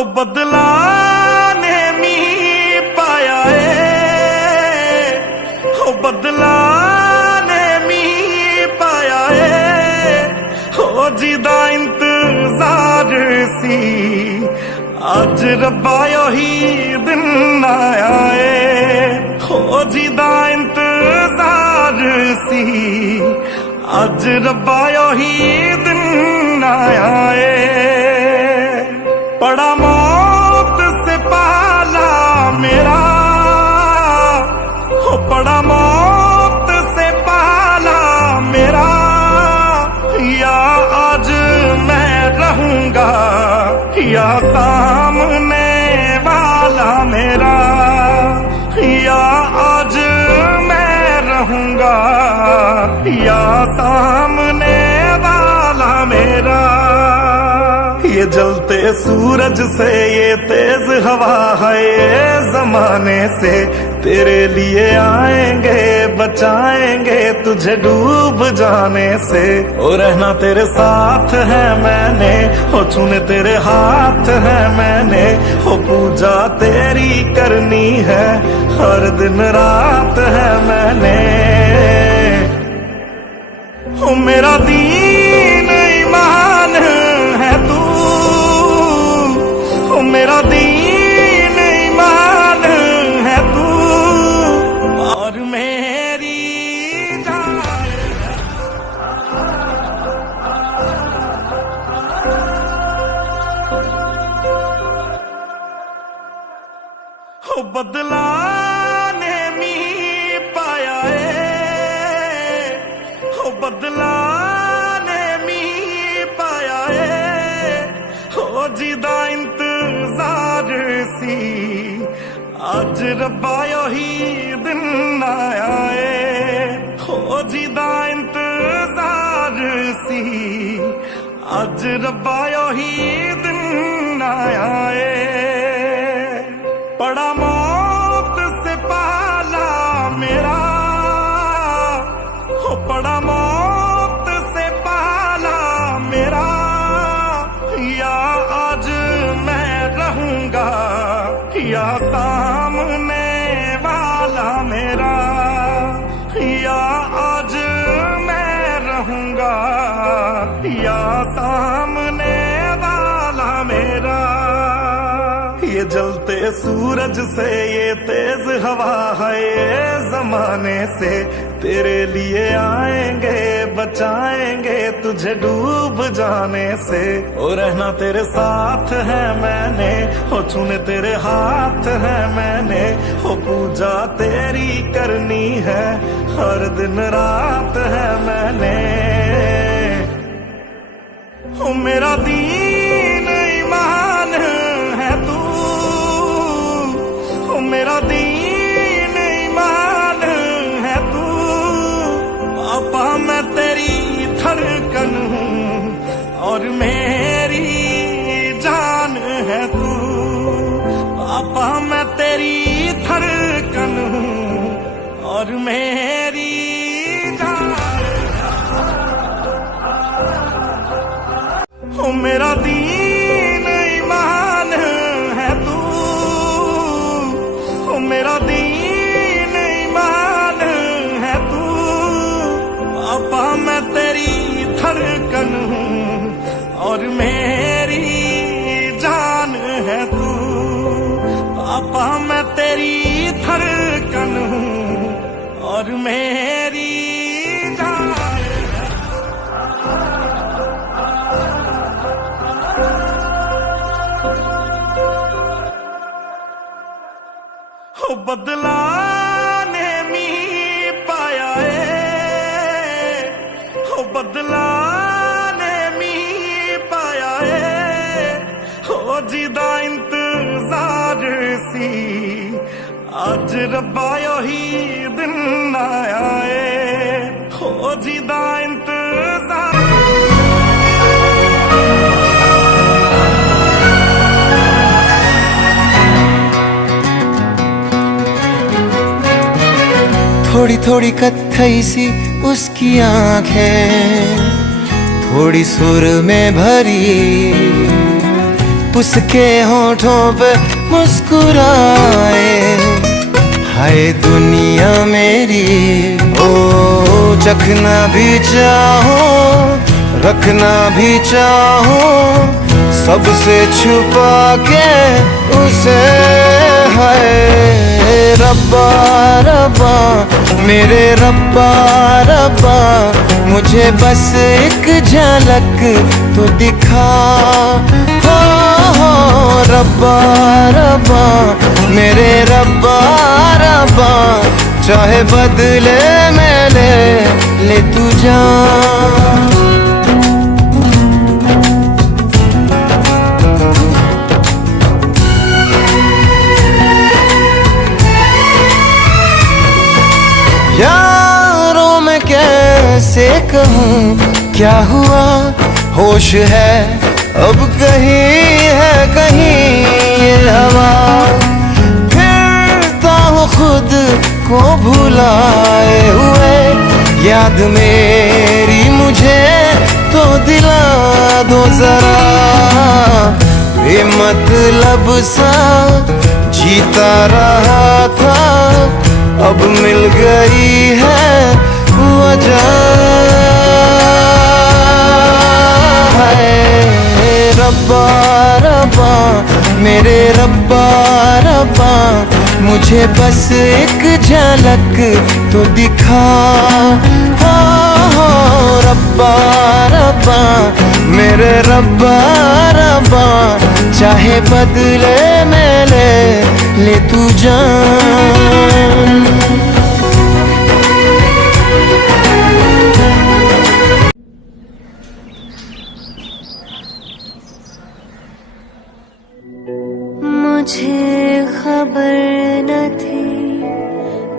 हो बदला ने मी पाया हो बदला ने मी पाया हो जिदा इंतजार सी अज रब्बा ही दिन आया हो जिदा इंतजार सी अज रब्बा ही दिन आया पड़ा मौत से पाला मेरा हो पड़ा मौत से पाला मेरा या आज मैं रहूंगा या सामने वाला मेरा या आज मैं रहूंगा या सामने वाला मेरा ये जलते सूरज से ये तेज हवा है ये जमाने से तेरे लिए आएंगे बचाएंगे तुझे डूब जाने से ओ रहना तेरे साथ है मैंने हो छूने तेरे हाथ है मैंने हो पूजा तेरी करनी है हर दिन रात है मैंने हो मेरा दीन ईमान है तू मेरा दीन ईमान है तू और मेरी जान हो बदला ने मी पाया हो बदला ने मी पाया हो जिदा इंतजार सी अज रब्बा ही दिन आया हो जिदा इंतजार सी अज रब्बा ही दिन आया पड़ा मौत से पाला मेरा हो पड़ा मौत से पाला मेरा या आज मैं रहूंगा या सामने वाला मेरा या आज मैं रहूंगा या सामने वाला मेरा ये जलते सूरज से ये तेज हवा है ये जमाने से तेरे लिए आएंगे बचाएंगे तुझे डूब जाने से ओ रहना तेरे साथ है मैंने हो छूने तेरे हाथ है मैंने हो पूजा तेरी करनी है हर दिन रात है मैंने हो मेरा दीन ईमान है तू हो मेरा दीन ईमान है तू पापा मैं तेरी धड़कन हूँ और मेरी जान है तू पापा मैं तेरी धड़कन हूँ और मेरी जान हो मेरा दीन ईमान है तू हो मेरा दीन ईमान है तू पापा मैं तेरी धड़कन हूँ और मेरी जान है तू पापा मैं तेरी धड़कन हूँ और मेरी जान हो बदला ने मी पाया हो बदला ने मी पाया हो जिदा इंतजार सी अज रब्बा ही दिन आया हो जिदा इंतजार थोड़ी थोड़ी कत्थई सी उसकी आंखें, थोड़ी सुर में भरी उसके होठों पे मुस्कुराए। हाय दुनिया मेरी, ओ चखना भी चाहो रखना भी चाहो, सबसे छुपा के उसे। है रब्बा रब्बा मेरे रब्बा रब्बा, मुझे बस एक झलक तो दिखा। हो रब्बा रब्बा मेरे रब्बा रब्बा, चाहे बदले में ले तू जान। यारों में कैसे कहूँ क्या हुआ, होश है अब कहीं है कहीं ये हवा। फिरता हूँ खुद को भुलाए हुए, याद मेरी मुझे तो दिला दो जरा। बेमतलब सा जीता रहा था, अब मिल गई है वजह। है रब्बा रब्बा मेरे रब्बा रब्बा, मुझे बस एक झलक तो दिखा। हो रब्बा रब्बा मेरे रब्बा रब्बा, चाहे बदले में ले तू जान। मुझे खबर न थी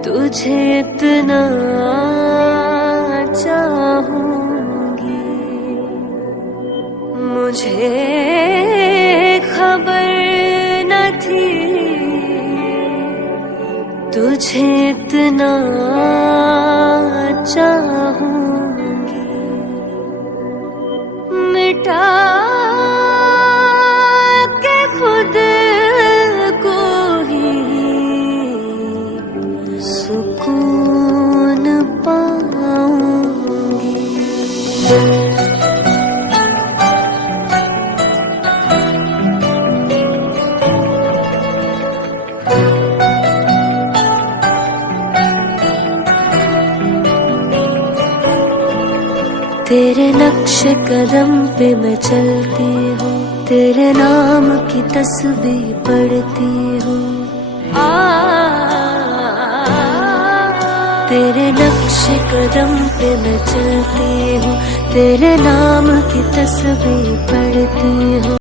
तुझे इतना चाहूंगी, मुझे खबर न थी तुझे इतना चाहूंगी। मिटा के खुद को ही सुकून पाऊंगी। तेरे नक्श कदम पे मैं चलती हूँ, तेरे नाम की तस्बीह पढ़ती हूँ। तेरे नक्श कदम पे मैं चलती हूँ, तेरे नाम की तस्बीह पढ़ती हूँ।